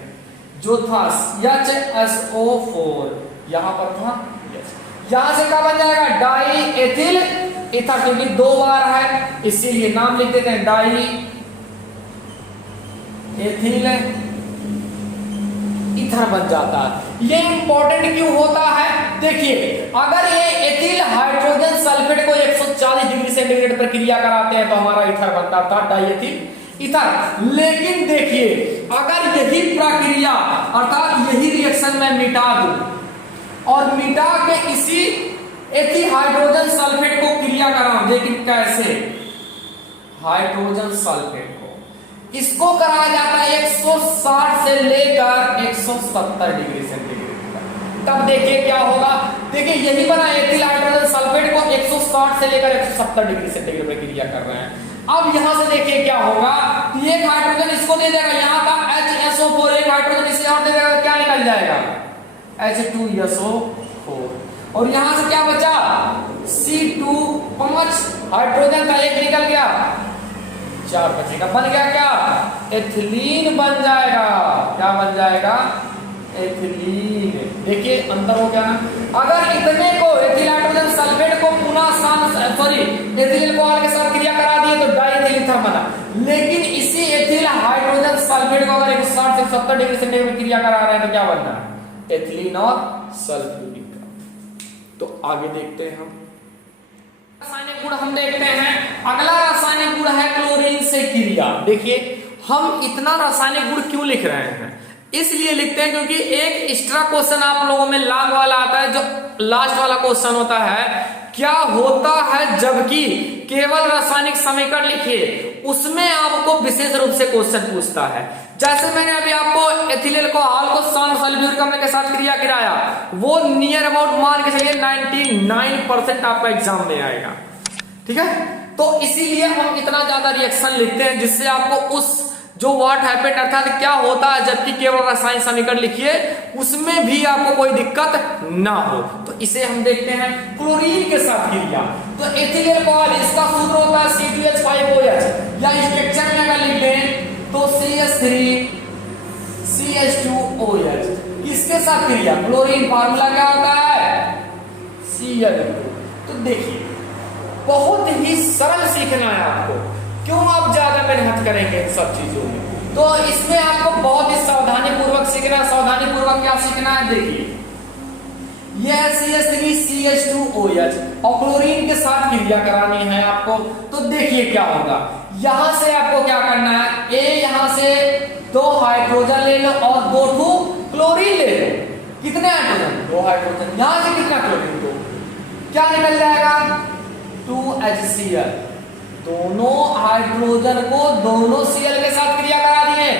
जो था HSO4 यहां पर था, यहां से क्या बन जाएगा, डाई एथिल इथर, क्योंकि 2 बार है इसीलिए नाम लिख देते हैं डाई एथिल इथर बन जाता है। ये इंपॉर्टेंट क्यों होता है, देखिए अगर ये एथिल हाइड्रोजन सल्फेट को 140 डिग्री सेंटीग्रेड पर क्रिया कराते हैं तो हमारा इथर बनता था डाई एथिल इथर। लेकिन देखिए अगर यही प्रक्रिया अर्थात यही रिएक्शन मैं मिटा दूं और मिटा के इसी एथिल हाइड्रोजन सल्फेट को क्रिया कराऊं, लेकिन कैसे, हाइड्रोजन सल्फेट को इसको कराया जाता है 160 से लेकर 170 डिग्री सेंटीग्रेड तक। तब देखिए क्या होगा, देखिए यही बना एथिल हाइड्रोजन सल्फेट को 160 से लेकर 170 डिग्री सेंटीग्रेड पर क्रिया कर रहे हैं। अब यहां से देखिए क्या होगा, एक हाइड्रोजन इसको दे देगा, यहां का HSO4, एक हाइड्रोजन इसे और दे देगा, क्या निकल जाएगा, H2SO4, और यहां से क्या बचा, C2, 5 हाइड्रोजन का एक निकल गया, 4 बचेगा, बन गया क्या, एथिलीन बन जाएगा, क्या बन जाएगा, एथिलीन। देखिए अंतर हो गया ना, अगर इतने को एथिल हाइड्रोजन सल्फेट को पुनः एथिल अल्कोहल के साथ क्रिया करा दिए तो डाइएथिल ईथर बना, लेकिन इसी एथिल हाइड्रोजन सल्फेट को अगर 160 से 70 डिग्री सेंटीग्रेड में क्रिया करा रहे हैं तो क्या बनना है, एथिलीन और सल्फ्यूरिक। तो आगे देखते हैं हम रासायनिक गुण, हम देखते हैं अगला रासायनिक गुण है क्लोरीन से क्रिया। देखिए हम इतना रासायनिक गुण क्यों लिख रहे हैं, इसलिए लिखते हैं क्योंकि एक एक्स्ट्रा क्वेश्चन आप लोगों में लाग वाला आता है, जो लास्ट वाला क्वेश्चन होता है, क्या होता है जबकि केवल रासायनिक समीकरण लिखिए, उसमें आपको विशेष रूप से क्वेश्चन पूछता है। जैसे मैंने अभी आपको एथिल अल्कोहल को शांत सल्फ्यूरिक अम्ल के साथ क्रिया कराया, वो नियर अबाउट मान के चलिए 99% आपका एग्जाम में आएगा, ठीक है। तो इसीलिए हम इतना ज्यादा रिएक्शन लिखते हैं जिससे आपको उस जो व्हाट हैपेंड अर्थात क्या होता है जबकि केवल रासायनिक समीकरण लिखिए, उसमें भी आपको कोई दिक्कत ना हो। तो इसे हम देखते हैं क्लोरीन के साथ क्रिया। तो एथिल अल्कोहल इसका सूत्र होता है C2H5OH, या स्ट्रक्चर में अगर लिख दें तो CH3 CH2OH, किसके साथ क्रिया, क्लोरीन, फार्मूला क्या होता है Cl2। तो देखिए बहुत ही सरल सीखना है आपको, क्यों आप ज्यादा मेहनत करेंगे इन सब चीजों में, तो इसमें आपको बहुत ही सावधानी पूर्वक सीखना है। सावधानी पूर्वक क्या सीखना है, देखिए यह CH3 CH2OH और क्लोरीन के साथ क्रिया करानी है आपको। तो देखिए क्या होगा, यहां से आपको क्या करना है, यहां से 2 हाइड्रोजन ले लो और 2 क्लोरीन ले लो। कितने हाइड्रोजन, 2 हाइड्रोजन, यहां से कितना क्लोरीन, 2, क्या निकल जाएगा 2HCl। दोनों हाइड्रोजन को दोनों Cl के साथ क्रिया करा दिए,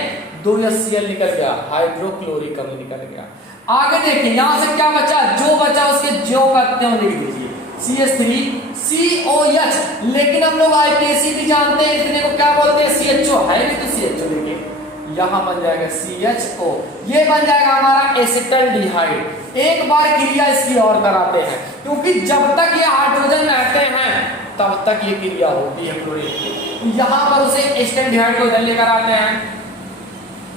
2HCl निकल गया, हाइड्रोक्लोरिक अम्ल निकल गया। आगे देखिए यहां से क्या बचा, जो बचा उसके ज्यों का त्यों लिख दीजिए, CH3COH। लेकिन हम लोग IPAC भी जानते हैं, इतने को क्या बोलते हैं, CHO है नहीं तो CHO लेंगे, यहां बन जाएगा CHO, ये बन जाएगा हमारा एसिटल्डिहाइड। एक बार क्रिया इसकी और कराते हैं, क्योंकि जब तक ये हाइड्रोजन रहते हैं तब तक ये क्रिया होती है क्लोरीन की। यहां पर उसे एसिटल्डिहाइड को इधर लेकर आते हैं,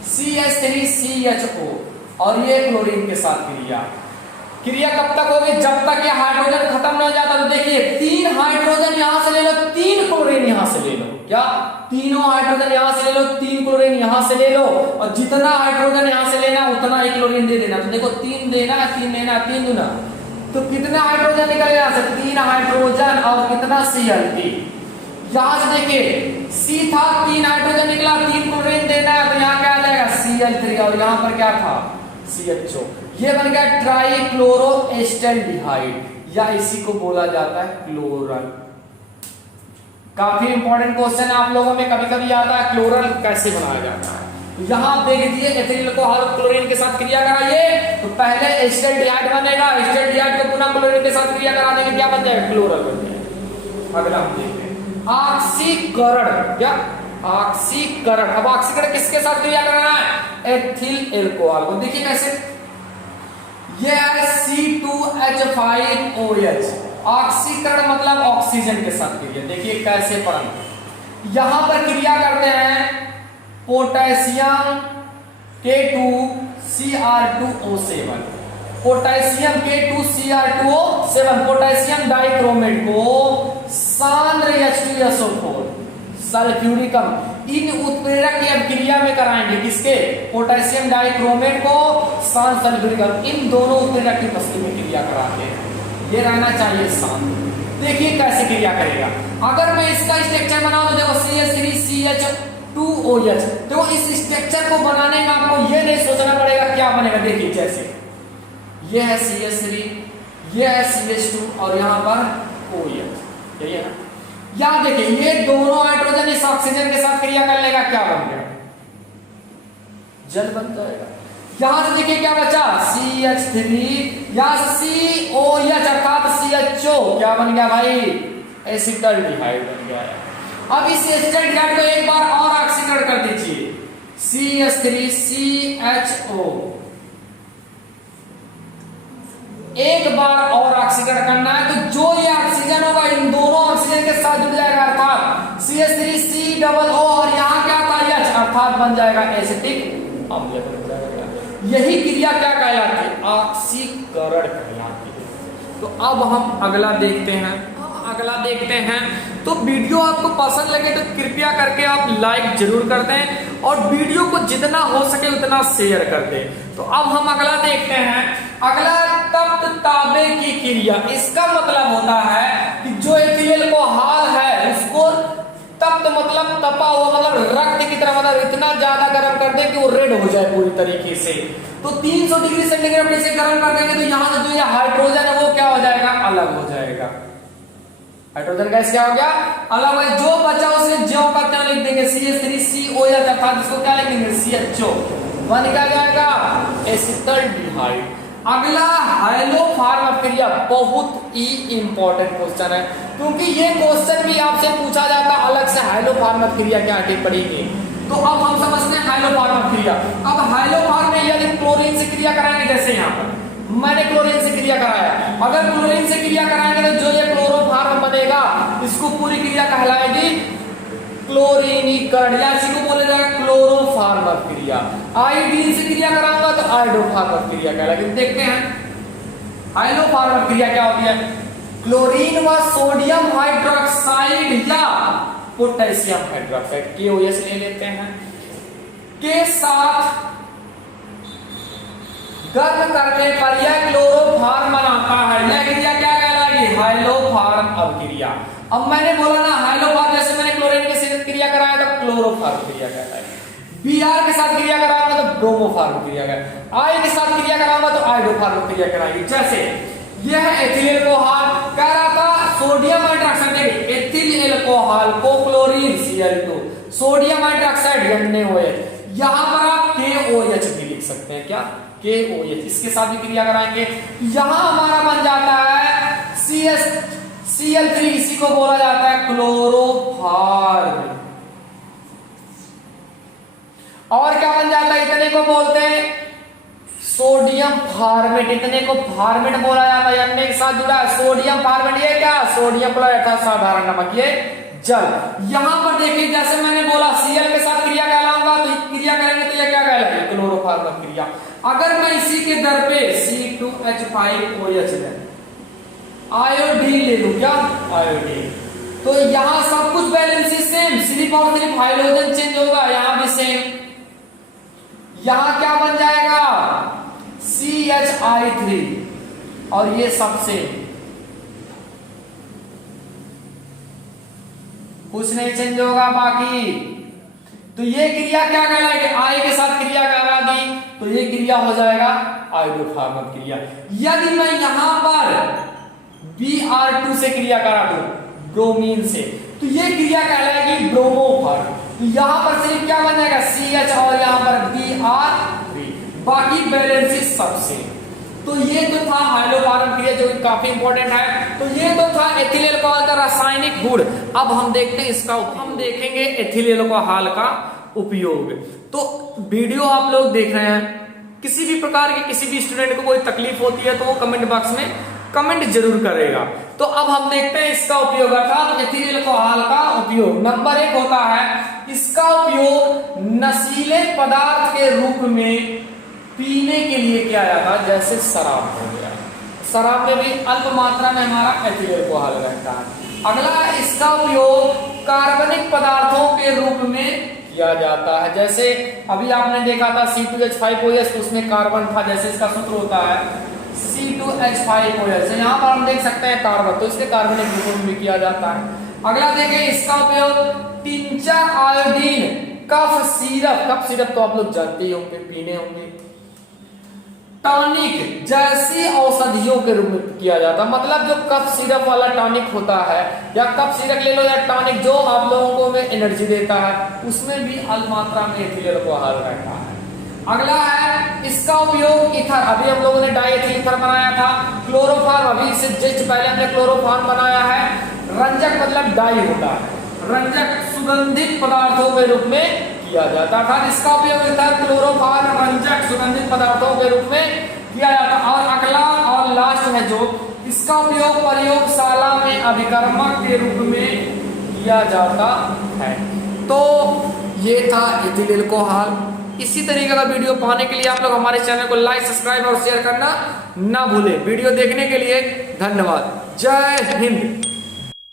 CH3CHO, और ये क्लोरीन के साथ क्रिया। क्रिया कब तक होगी, जब तक ये हाइड्रोजन खत्म न हो जाता। तो देखिए 3 हाइड्रोजन यहां से ले लो, 3 क्लोरीन यहां से ले लो, क्या तीनों हाइड्रोजन यहां से ले लो, 3 क्लोरीन यहां से ले लो, और जितना हाइड्रोजन यहां से लेना उतना ही क्लोरीन दे देना। तो देखो 3 देना, 3 लेना, 3 दूना, तो कितना हाइड्रोजन निकल यहां से, 3 हाइड्रोजन और कितना Cl3। यहां से देखिए C था, 3 हाइड्रोजन निकला, 3 क्लोरीन देना है, तो यहां क्या आ जाएगा Cl3, और यहां पर क्या था CHO। ये बन गया ट्राइक्लोरोएस्टल्डिहाइड या इसी को बोला जाता है क्लोरल। काफी इंपॉर्टेंट क्वेश्चन है आप लोगों में कभी कभी आता है, क्लोरल कैसे बनाया जाता है। यहां देख दिए एथिलीन को हर क्लोरीन के साथ क्रिया कराइए तो पहले एस्टल्डिहाइड बनेगा, एस्टल्डिहाइड को पुनः क्लोरीन के साथ क्रिया कराने में क्या बन जाएगा, क्लोरल बन जाएगा। अगला हम देखते हैं ऑक्सीकरण। क्या ऑक्सीकरण? अब ऑक्सीकरण किसके साथ क्रिया कराना है, एथिल एल्कोहल को। देखिए कैसे, ये है C2H5OH। ऑक्सीकरण मतलब ऑक्सीजन के साथ क्रिया। देखिए कैसे पढ़ना, यहां पर क्रिया करते हैं potassium K2Cr2O7, potassium K2Cr2O7, potassium dichromate को सांद्र H2SO4 सल्फ्यूरिकम, इन उत्प्रेरक की अब क्रिया में कराएंगे। किसके, पोटेशियम डाइक्रोमेट को सांद्र सल्फ्यूरिकम, इन दोनों उत्प्रेरक की उपस्थिति में क्रिया कराते हैं। ये रहना चाहिए सांद्र। देखिए कैसे क्रिया करेगा, अगर मैं इसका स्ट्रक्चर बनाऊं तो देखो CH3CH2OH, तो इस स्ट्रक्चर को बनाने में आपको ये नहीं सोचना पड़ेगा क्या बनेगा। देखिए जैसे ये है CH3, ये है CH2 और यहां पर OH, यही है ना। यहां देखिए ये दोनों हाइड्रोजन इस ऑक्सीजन के साथ क्रिया कर लेगा, क्या बन गया, जल बन जाएगा। यहां से देखिए क्या बचा, CH3 या COH अर्थात CHO क्या बन गया भाई, एसिटल्डिहाइड बन गया है। अब इस एसिटल्डिहाइड को एक बार और ऑक्सीकरण कर दीजिए, CH3CHO, एक बार और ऑक्सीकरण करना है तो जो ये ऑक्सीजन होगा इन दोनों ऑक्सीजन के साथ जुड़ जाएगा अर्थात CH3COO और यहां क्या था H अर्थात बन जाएगा एसिटिक अम्ल बन जाएगा। यही क्रिया क्या कहलाती है, ऑक्सीकरण कहलाती है। तो अब हम अगला देखते हैं। तो वीडियो आपको पसंद लगे तो कृपया करके आप लाइक जरूर कर दें और वीडियो को जितना हो सके उतना शेयर कर दें। तो अब हम अगला देखते हैं, अगला तप्त तांबे की क्रिया। इसका मतलब होता है कि जो एथिल अल्कोहल है उसको तप्त मतलब तपा हुआ मतलब रक्त की तरह, मतलब इतना ज्यादा गर्म कर दे कि वो रेड हो जाए पूरी तरीके से। तो 300 डिग्री सेंटीग्रेड पे इसे गर्म कर देंगे तो यहाँ से जो ये हाइड्रोजन है वो क्या हो जाएगा, अलग हो जाएगा। हाइड्रोजन गैस क्या हो गया, अलग हो। जो बचा उसे ज्यों का क्या लिख देंगे, CH3COH अर्थात इसको क्या लिख देंगे, CHO, बन क्या जाएगा, एसिटल्डिहाइड। अगला हाइलोफार्म क्रिया, बहुत ही इंपॉर्टेंट क्वेश्चन है क्योंकि ये क्वेश्चन भी आपसे पूछा जाता है अलग से, हाइलोफार्म क्रिया क्या पड़ेगी। तो अब हम समझते हैं हाइलोफार्म क्रिया। अब हाइलोफार्म में यदि क्लोरीन से क्रिया कराएंगे, जैसे यहाँ पर मैंने क्लोरीन से क्रिया कराया, अगर क्लोरीन से क्रिया कराएंगे तो जो ये क्लोरोफार्म बनेगा इसको पूरी क्रिया कहलाएगी क्लोरीनीकरण, या इसी को बोला जाएगा क्लोरोफार्म क्रिया। आयोडीन से क्रिया कराऊंगा तो आयोडोफार्म क्रिया कहलाएगी। देखते हैं हाइलोफार्म क्रिया क्या होती है, क्लोरीन व सोडियम हाइड्रोक्साइड या पोटेशियम हाइड्रोक्साइड KOH ले लेते हैं के साथ गर्म करने पर यह क्लोरोफार्म बनाता है। यह क्रिया क्या कहलाएगी, हाइलोफार्म अभिक्रिया। अब मैंने बोला ना हाइलोफार्म, जैसे मैंने क्लोरीन के साथ क्रिया कराया तो क्लोरोफार्म क्रिया कहलाएगी, Br के साथ क्रिया कराऊंगा तो ब्रोमोफार्म क्रिया कहलाएगी, I के साथ क्रिया कराऊंगा तो आयोडोफार्म क्रिया कहलाएगी। जैसे यह एथिल अल्कोहल कह रहा था सोडियम हाइड्रोक्साइड, देखिए एथिल अल्कोहल को chlorine Cl2, sodium hydroxide NaOH, यहां पर आप KOH भी लिख सकते हैं, क्या KOH, इसके साथ भी क्रिया कराएंगे। यहां हमारा बन जाता है Cl3, इसी को बोला जाता है क्लोरोफार्म। और क्या बन जाता है, इतने को बोलते हैं सोडियम फार्मेट, इतने को फार्मेट बोला जाता है, अन्य के साथ जुड़ा है सोडियम फार्मेट। ये क्या, सोडियम क्लोराइड अर्थात साधारण नमक, ये जल। यहां पर देखिए जैसे मैंने बोला Cl के साथ क्रिया कहलाऊंगा तो क्रिया करेंगे तो ये क्या कहलाएगी, क्लोरोफार्म क्रिया। अगर मैं इसी के दर पे C2H5OH आयोडीन ले लूं, क्या आयोडीन, तो यहां सब कुछ बैलेंस सेम, सिर्फ और सिर्फ हाइड्रोजन चेंज होगा, यहां भी सेम। यहां क्या बन जाएगा CHI3 और ये सब सेम, कुछ नहीं चेंज होगा बाकी। तो ये क्रिया क्या कहलाएगी, I के साथ क्रिया करा दी तो ये क्रिया हो जाएगा आयोडोफॉर्मक क्रिया। यदि मैं यहां पर Br2 से क्रिया करा दूं ब्रोमीन से, तो ये क्रिया कहलाएगी ब्रोमोफॉर्म। तो यहां पर सिर्फ क्या बन जाएगा CH और यहां पर Br3, बाकी बैलेंस सबसे। तो ये तो था हाइड्रोफॉर्म क्रिया जो काफी इंपॉर्टेंट है। तो ये तो था एथिल अल्कोहल का रासायनिक गुण। अब हम देखते हैं इसका हम देखेंगे एथिल अल्कोहल का उपयोग। तो वीडियो आप लोग देख रहे हैं, किसी भी प्रकार के किसी भी स्टूडेंट को कोई तकलीफ होती है तो वो कमेंट बॉक्स में कमेंट जरूर करेगा। तो अब हम देखते हैं इसका उपयोग अर्थात एथिल अल्कोहल का उपयोग। नंबर 1 होता है इसका उपयोग नशीले पदार्थ के रूप में पीने के लिए किया जाता है, जैसे शराब हो गया। शराब में भी अल्प मात्रा में हमारा एथिल अल्कोहल रहता है। अगला इसका उपयोग कार्बनिक पदार्थों के रूप में किया जाता है, जैसे अभी आपने देखा था C2H5OH, तो उसमें कार्बन था, जैसे इसका सूत्र होता है C2H5OH। यहाँ पर हम देख सकते हैं कार्बन, तो इसके कार्बनिक रूप में किया जाता है। अगला देखें इसका उपयोग टिंचर आयोडीन कफ सिरप तो आप लोग जानते ही होंगे, पीने होंगे। टॉनिक जैसी औषधियों के रूप में किया जाता है, मतलब जो कफ सिरप वाला टॉनिक होता है, या कफ सिरप ले लो या टॉनिक जो आप लोगों को में एनर्जी देता है, उसमें भी अल्प मात्रा में एथिल अल्कोहल रहता है। अगला है इसका उपयोग ईथर, अभी हम लोगों ने डाइएथिल ईथर बनाया था। क्लोरोफॉर्म, अभी इससे जस्ट पहले हमने क्लोरोफॉर्म बनाया है। रंजक मतलब डाई होता है, रंजक सुगंधित पदार्थों के रूप में किया जाता था। इसका उपयोग ईथर, क्लोरोफॉर्म, रंजक सुगंधित पदार्थों के रूप में किया जाता। और अगला और लास्ट है जो इसका उपयोग प्रयोगशाला में अभिकर्मक के रूप में किया जाता है। तो ये था एथिल अल्कोहल। इसी तरीके का वीडियो पाने के लिए आप लोग हमारे चैनल को लाइक, सब्सक्राइब और शेयर करना ना भूलें। वीडियो देखने के लिए धन्यवाद। जय हिंद।